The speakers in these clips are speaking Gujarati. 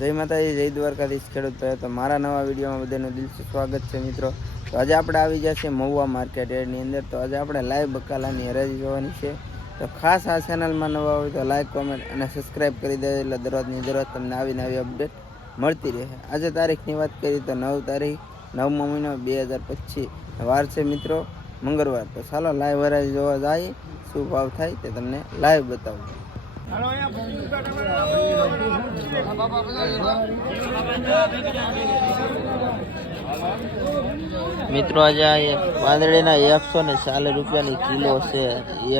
જય માતાજી, જય દ્વારકાધીશ ખેડૂત ભાઈઓ. તો મારા નવા વિડીયોમાં બધાનું દિલથી સ્વાગત છે મિત્રો. તો આજે આપણે આવી ગયા છીએ મહુવા માર્કેટ એડની અંદર. તો આજે આપણે લાઈવ બકાલાની હરાજી જોવાની છે. તો ખાસ આ ચેનલમાં નવા હોય તો લાઈક કોમેન્ટ અને સબસ્ક્રાઈબ કરી દેજો. એટલે દરરોજની દરરોજ તમને આવી નવી અપડેટ મળતી રહે. આજે તારીખની વાત કરીએ તો નવ તારીખ, નવમો મહિનો બે હજાર પચીસ. વાર છે મિત્રો મંગળવાર. તો ચાલો લાઈવ હરાજી જોવા જાય શું ભાવ થાય તે તમને લાઈવ બતાવું. મિત્રો આજે આ પાંદડીના એકસો ને ચાલીસ રૂપિયાની કિલો છે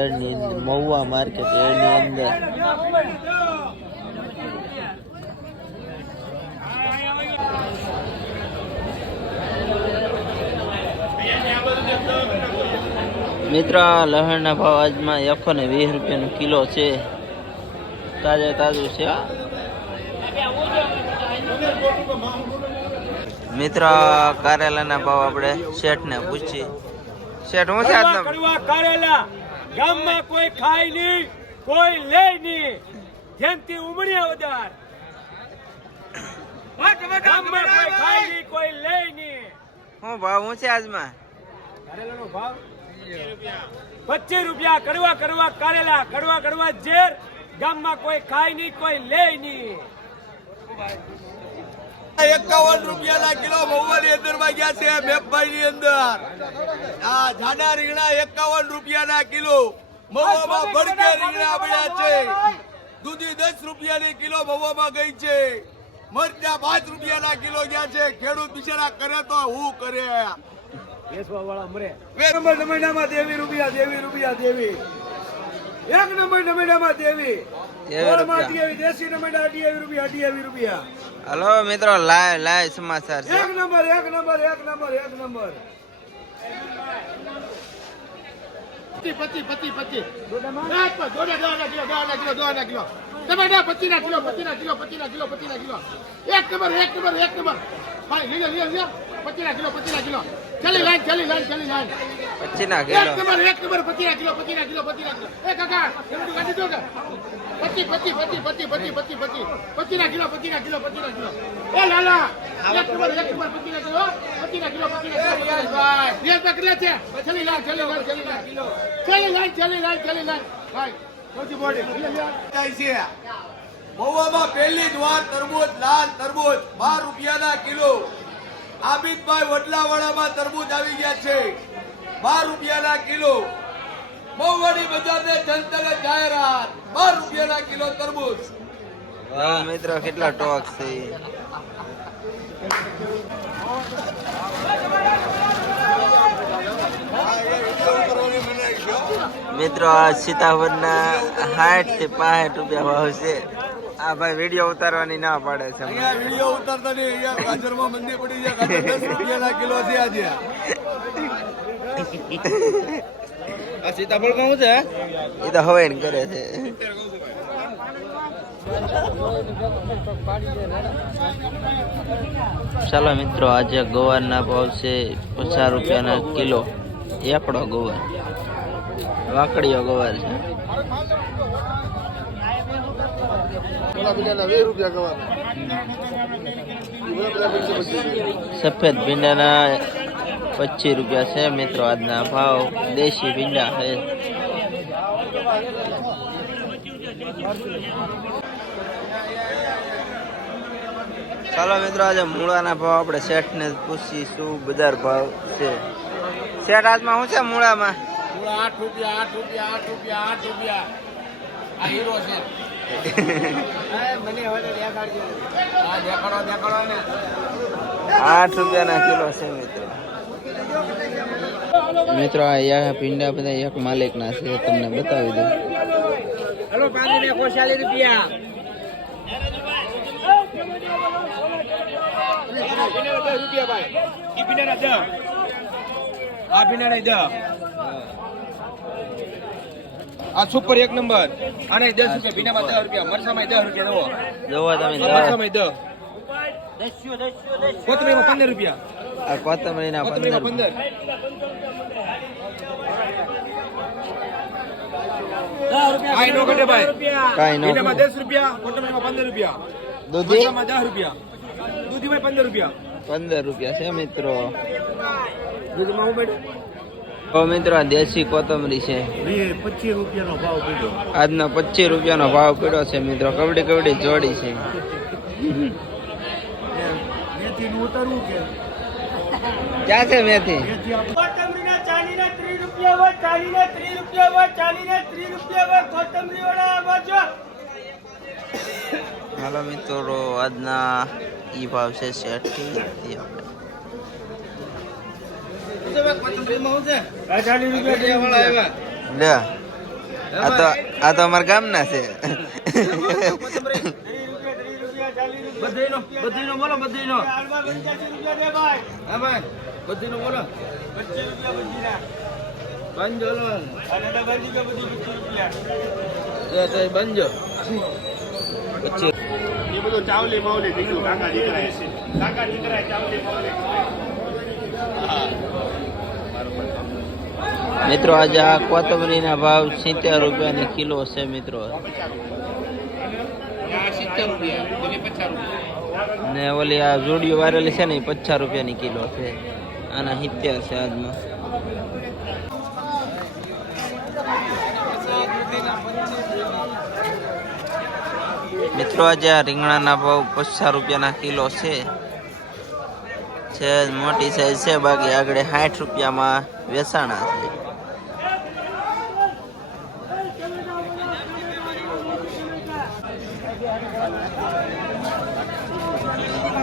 એરની મહુવા માર્કેટ. એડની અંદર મિત્રો આ લહેણના ભાવ આજમાં એકસો ને વીસ રૂપિયાનો કિલો છે. તાજે તાજું છે મિત્ર કારેલાના ભાવ આપણે શેઠ ને પૂછી શેઠ હું છે આજનો કડવા કારેલા ગામમાં કોઈ ખાય નહીં કોઈ લે નહીં. જેમથી ઉમળ્યા વધાર ગામમાં કોઈ ખાય નહીં કોઈ લે નહીં. હું ભાવ હું છે આજમાં? કારેલાનો ભાવ? પચીસ રૂપિયા. કડવા કડવા કારેલા કડવા કડવા ઝેર. ગામમાં કોઈ ખાય નહીં કોઈ લે નહીં. એકાવન રૂપિયાના કિલો મહુવાની અંદરમાં ગયા છે મેપભાઈ ની અંદર. આ જાડા રીંગણા એકાવન રૂપિયાના કિલો. મહુવામાં ભડકે રીંગણા પડ્યા છે. દૂધી દસ રૂપિયાની કિલો મહુવામાં ગઈ છે. મરચા પાંચ રૂપિયાના કિલો ગયા છે. ખેડૂત બિચારા કરે તો હું કરે. એક વાળા મરે. દેવી રૂપિયા દેવી રૂપિયા દેવી. એક નંબર નમેડામાં દેવી દેશી નમેડા અઢીયાવી રૂપિયા અઢીયાવી રૂપિયા. હલો મિત્રો લાય લાય સમાચાર એક નંબર એક નંબર એક નંબર એક નંબર. પચી પચી પચી પચી. દોડા દોડા કિલો દોડા કિલો દોડા કિલો ટમાટા પચી ના કિલો પચી ના કિલો પચી ના કિલો પચી ના કિલો. એક નંબર એક નંબર એક નંબર. ભાઈ લીધો લીલો લીલો પચી ના કિલો પચી ના કિલો. ચાલી લાઈન ચાલી લાઈન ચાલી લાઈન. પચીસ ના એક કિલો નંબર એક નંબર પચી ના કિલો પચી ના કિલો પચી ના કિલો. એ કાકા એનું કાઢી દો કે? પચી પચી પચી પચી પચી પચી પચી પચી ના કિલો પચી ના કિલો પચી ના કિલો. એ લાલા એક નંબર એક નંબર પચી ના કિલો પચી ના કિલો પચી ના કિલો. રિયાઝ ભાઈ કેટલા છે? ચાલી લાઈન ચાલી લાઈન ચાલી લાઈન. ચાલી લાઈન ચાલી લાઈન ચાલી લાઈન. ભાઈ સૌથી બોડી જાય છે. મહુવામાં પહેલી જ વાર તરબૂચ લાલ તરબૂચ. બાર રૂપિયાના કિલો. આબિદભાઈ વડલાવાડામાં તરબૂચ આવી ગયા છે. બાર રૂપિયાના કિલો. બહુ વડી બજારને જનતાને જાહેરાત. બાર રૂપિયાના કિલો તરબૂચ. વાહ. મિત્રો કેટલા ટોક છે. મિત્રો આ સીતાફળના સાઠથી પાસઠ રૂપિયા ભાવ છે. આ ભાઈ વીડિયો ઉતારવાની ના પાડે છે અહીંયા વીડિયો ઉતારતા નહીં અહીંયા ગાજરમાં મંદી પડી જાય ગાજર રૂપિયા ના કિલો છે આજે. આ સીતાફળ કોણ છે એ તો હવે કરે છે. ચાલો મિત્રો આજે ગવારના ભાવ છે પચાસ રૂપિયાના કિલો. એકડો ગોવાર. વાકડીયો ગોવાર છે. સફેદ ભીંડાના પચીસ રૂપિયા છે. મિત્રો આજના ભાવ દેશી ભીંડા છે. ચાલો મિત્રો આજે મૂળાના ભાવ આપણે શેઠને પૂછીશું. બજાર ભાવ છે. શેઠ આજમાં શું છે મૂળામાં? આઠ રૂપિયા આઠ રૂપિયા આઠ રૂપિયા આઠ રૂપિયા. આ હીરો છે. આઠ રૂપિયાના કિલો છે મિત્રો. મિત્રો આ યા ભીંડા બધા એક માલિકના છે તમને બતાવી દઉં. હલો ને ચાલીસ રૂપિયા. રૂપિયા ભાઈ ઈ પીનાના દસ આ દસ આ સુપર એક નંબર. આને દસ રૂપિયા ભીનામાં દસ રૂપિયા મરસામાં દસ રૂપિયા નવો. જોવો તમે મરસામાં દસ. પંદર રૂપિયા. આ કોથમરીના પંદર. પંદર. આ નો ઘટે ભાઈ. કાઈ ન દસ રૂપિયા પંદર રૂપિયા. દૂધી? દસ રૂપિયા. દૂધીમાં પંદર રૂપિયા. પંદર રૂપિયા છે મિત્રો. દૂધમાં હું બેઠું? તો મિત્રો આ દેશી કોથમરી છે. પચીસ રૂપિયાનો ભાવ આજનો પચીસ રૂપિયાનો ભાવ પડ્યો છે મિત્રો. કવડી કવડી જોડી છે. ક્યાં છે મેથી? કોથમરીના ચાલીના ત્રીસ રૂપિયા હોય ચાલીના ત્રીસ રૂપિયા હોય ચાલીના ત્રીસ રૂપિયા હોય કોથમરી વાળા બાજુ હાલો મિત્રો આજના ઈ ભાવ છે શેઠી આપણે લે. આ તો આ તો અમારા ગામના છે. બધીનો બધીનો બોલો બધીનો. હા ભાઈ બધીનો બોલો. પચીસ રૂપિયા બધીના બંધ અને કે બધી પચીસ રૂપિયા બંધ. પછી એ બધું ચાવલી માવલી થઈ ગયું કાકા દીકરા કાકા દીકરા ચાવલી માવલી મિત્રો, આજે આ કોથમરીના ભાવ સિત્તેર રૂપિયાની કિલો છે મિત્રો. ને ઓલી આ જોડીઓ વારેલી છે ને પચાસ રૂપિયાની કિલો છે. આના સિત્તેર છે આજમાં મિત્રો, આજે આ રીંગણાના ભાવ પચાસ રૂપિયાના કિલો છે. છે મોટી સાઈઝ છે, બાકી આગળ સાઠ રૂપિયામાં વેચાણા છે.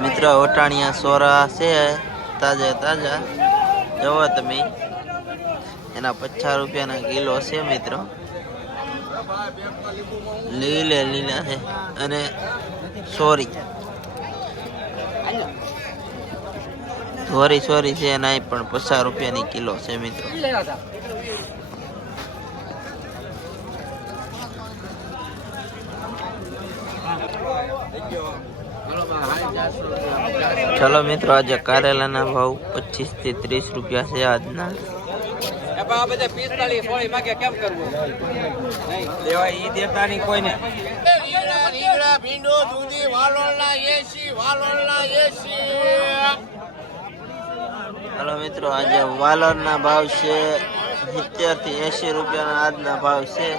મિત્રો, વટાણિયા સોરા છે, તાજા તાજા. જવો તમે. એના પચાસ રૂપિયાના કિલો છે, મિત્રો. લીલે, લીલા છે. અને સોરી. ધોરી સોરી છે એના પણ પચાસ રૂપિયાની કિલો છે, મિત્રો. ચલો મિત્રો આજે કારેલાના ભાવ પચીસથી ત્રીસ રૂપિયા છે આજના. ચલો મિત્રો આજે વાલોરના ભાવ છે સિત્તેરથી એસી રૂપિયાના આજના ભાવ છે.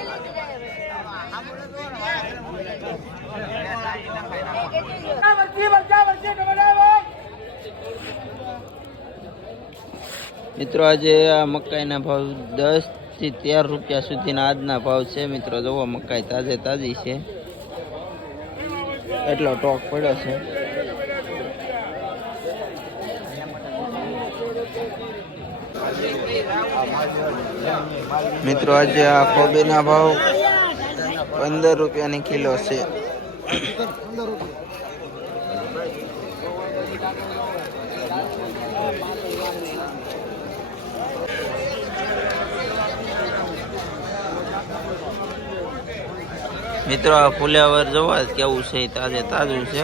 મિત્રો, આજે આ મકાઈના ભાવ દસથી તેર રૂપિયા સુધીના આજના ભાવ છે. મિત્રો જોવો મકાઈ તાજે તાજી છે. એટલો ટોક પડ્યો છે. મિત્રો, આજે આ કોબીના ભાવ પંદર રૂપિયાની કિલો છે. મિત્રો આ ફુલાવર જોવા કેવું છે તાજે તાજું છે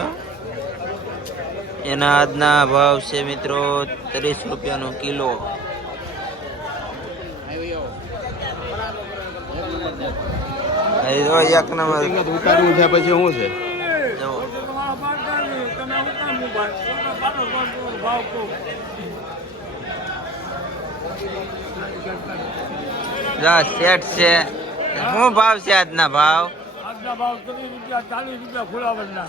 એના આજના ભાવ છે મિત્રો ત્રીસ રૂપિયાનો કિલો. એક નંબર. ઉતારવું છે પછી શું છે? સેટ છે. શું ભાવ છે આજના ભાવ? આજના ભાવ ત્રીસ રૂપિયા ચાલીસ રૂપિયા ફુલાવરના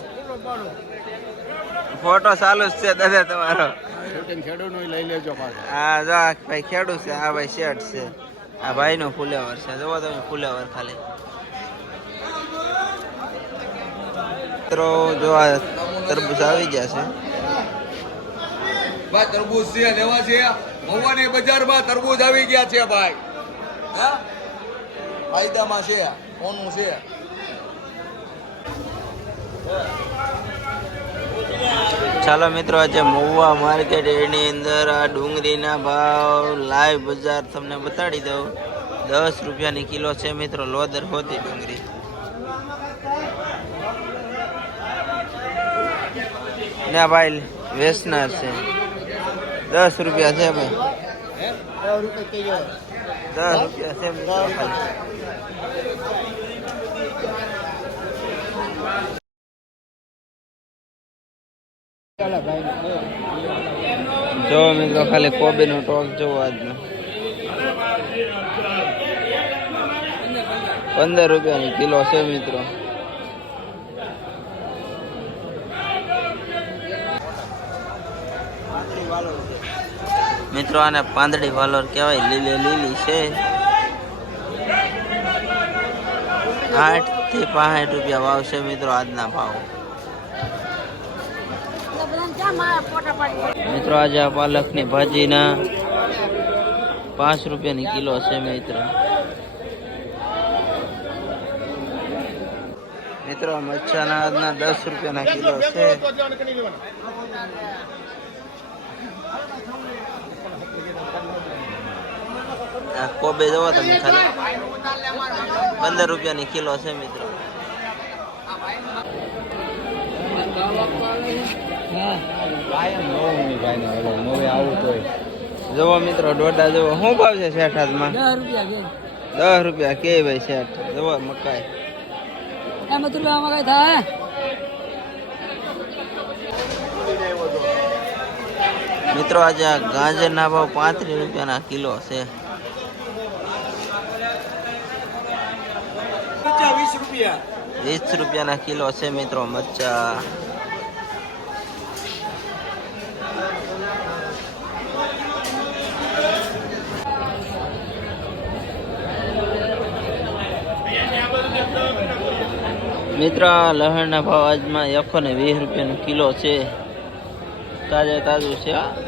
ફોટો ચાલુ જ છે દાદા તમારો. ખેડૂત લઈ લેજો પાછો. હા જો આ ભાઈ ખેડૂત છે આ ભાઈ શેઠ છે. આ ભાઈ ફુલેવર છે જોવો તમે ફુલેવર ખાલી. મિત્રો જો આ તરબૂચ આવી ગયા છે. ભાઈ તરબૂજ છે લેવા છે. બજારમાં તરબૂજ આવી ગયા છે ભાઈ. હા? ફાયદામાં છે કોનું છે? ચાલો મિત્રો આજે મહુવા માર્કેટ એની અંદર આ ડુંગળીના ભાવ લાઈવ બજાર તમને બતાડી દઉં. દસ રૂપિયાની કિલો છે મિત્રો લોદર હોતી ડુંગળી. ના ભાઈ વેસનાર છે. દસ રૂપિયા છે ભાઈ. દસ રૂપિયા છે મિત્રો ખાલી. જો મિત્રો, ખાલી કોબી નો ટોક જોવો આજનો. પંદર રૂપિયાની કિલો છે મિત્રો. મિત્રો, આને પાંદડી વાલોર કહેવાય, લીલી લીલી છે. આઠથી પાંસઠ રૂપિયા ભાવ છે મિત્રો આજના ભાવ. મિત્રો, આજે આ પાલકની ભાજીના પાંચ રૂપિયાની કિલો છે મિત્રો. મિત્રો મચ્છાના આજના દસ રૂપિયાના કિલો છે. આ કોબે જોવો તમે ખાલી. પંદર રૂપિયાની કિલો છે મિત્રો. જુઓ મિત્રો આજે ગાજર શું ભાવ છે શેઠ હાથમાં? દસ રૂપિયા કે. ભાઈ શેઠ? જુઓ મકાઈ. મિત્રો આજે ગાજરના ભાવ પાંત્રીસ રૂપિયાના કિલો છે. વીસ રૂપિયા. વીસ રૂપિયાના કિલો છે મિત્રો મરચા. મિત્રો લહણના ભાવ આજમાં એકસો ને વીસ રૂપિયાનો કિલો છે. તાજે તાજું છે આ